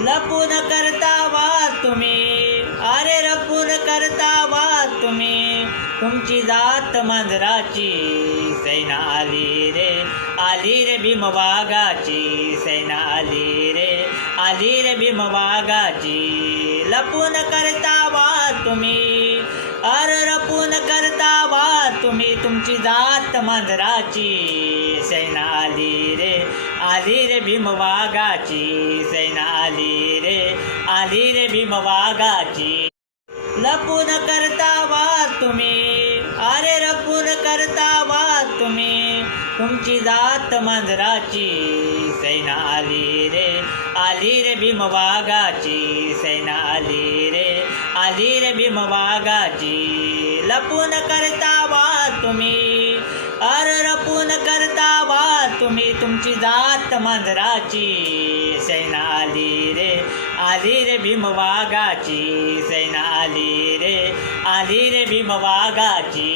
लपून करता वाद तुम्ही, अरे लपून करता वाद तुम्ही. तुमची जात मांजराची, सैना आली रे भीमवागाची. सैना आली रे भीमवागाची. लपून करता वाद तुम्ही, अरे लपून करता वाद तुम्ही. तुमची जात मांजराची, सैना आली रे भीमवागाची. सैना आली रे भीमवागाची. लपून करता वाद तुम्ही, अरे लपून करता वाद तुम्ही. तुमची जात मांजराची, सैना आली रे भीमवागाची. सैना आली रे भीमवागाची. लपून करता वाद तुम्ही, अरे लपून करता वाद तुम्ही. तुमची जात मांजराची, सैना आली रे भीमवागाची. सैना आली रे भीमवागाची.